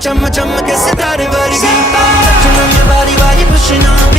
chumma chumma ke sitare vargi. I'm touching on your body while you're pushing on